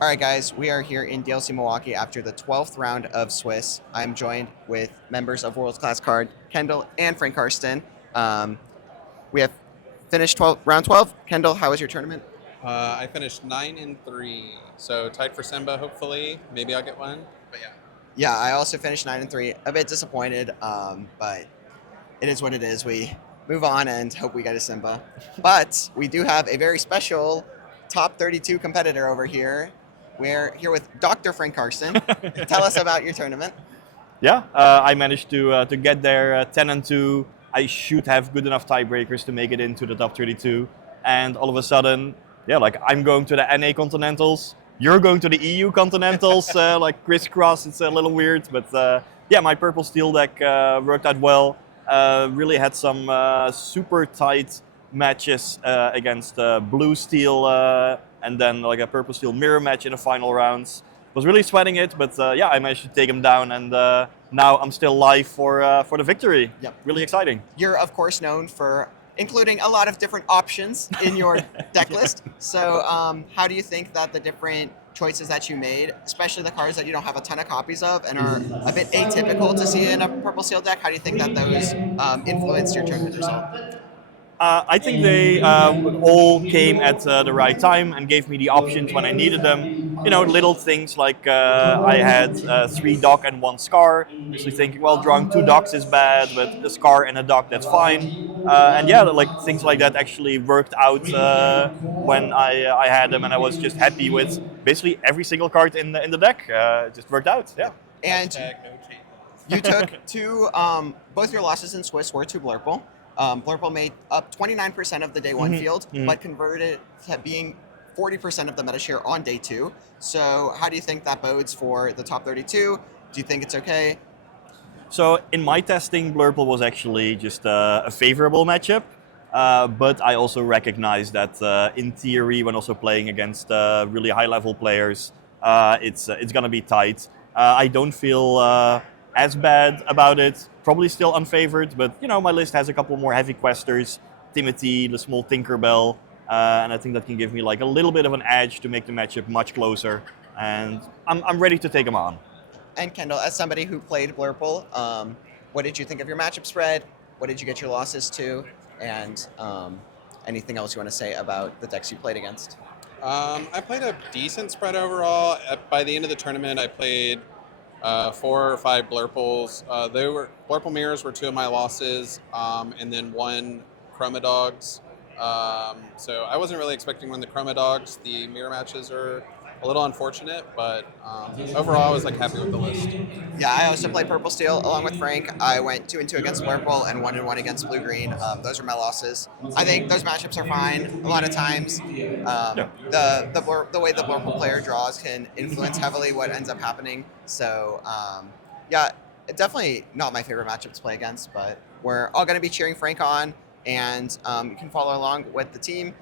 All right, guys, we are here in DLC Milwaukee after the 12th round of Swiss. I'm joined with members of World Class Card, Kendall and Frank Karsten. We have finished round 12. Kendall, how was your tournament? I finished 9-3, so tied for Simba. Hopefully, maybe I'll get one. But yeah. Yeah, I also finished 9-3. A bit disappointed, but it is what it is. We move on and hope we get a Simba. But we do have a very special top 32 competitor over here. We're here with Dr. Frank Karsten. Tell us about your tournament. Yeah, I managed to get there 10-2. I should have good enough tiebreakers to make it into the top 32. And all of a sudden, yeah, like I'm going to the NA Continentals. You're going to the EU Continentals, like crisscross. It's a little weird, but yeah, my purple steel deck worked out well. Really had some super tight matches against blue steel and then like a purple steel mirror match in the final rounds. Was really sweating it, but yeah, I managed to take him down, and now I'm still live for the victory. Yep. Really exciting. You're of course known for including a lot of different options in your deck list. So how do you think that the different choices that you made, especially the cards that you don't have a ton of copies of and are a bit atypical to see in a purple steel deck, how do you think that those influenced your tournament result? I think they all came at the right time and gave me the options when I needed them. You know, little things like I had 3 dock and 1 scar. Actually thinking, well, drawing 2 docks is bad, but a scar and a dock, that's fine. And yeah, like things like that actually worked out when I had them, and I was just happy with basically every single card in the deck. It just worked out. Yeah. And No change. you took two, both your losses in Swiss were to Blurple. Blurple made up 29% of the day one field, but converted to being 40% of the meta share on day 2. So how do you think that bodes for the top 32? Do you think it's okay? So in my testing, Blurple was actually just a favorable matchup, but I also recognize that in theory, when also playing against really high-level players, it's going to be tight. I don't feel as bad about it. Probably still unfavored, but you know, my list has a couple more heavy questers, Timothy, the small Tinkerbell, and I think that can give me like a little bit of an edge to make the matchup much closer. And I'm ready to take them on. And Kendall, as somebody who played Blurple, what did you think of your matchup spread? What did you get your losses to? And anything else you want to say about the decks you played against? I played a decent spread overall. By the end of the tournament, I played 4 or 5 Blurples. Blurple mirrors were 2 of my losses, and then 1 Chroma Dogs. So I wasn't really expecting one of the Chroma Dogs. The mirror matches are a little unfortunate, but overall I was like happy with the list. Yeah, I also played Purple Steel along with Frank. I went 2-2 against Blurple and 1-1 against Blue Green. Those are my losses. I think those matchups are fine. A lot of times, the way the Blurple player draws can influence heavily what ends up happening. So yeah, definitely not my favorite matchup to play against, but we're all going to be cheering Frank on, and you can follow along with the team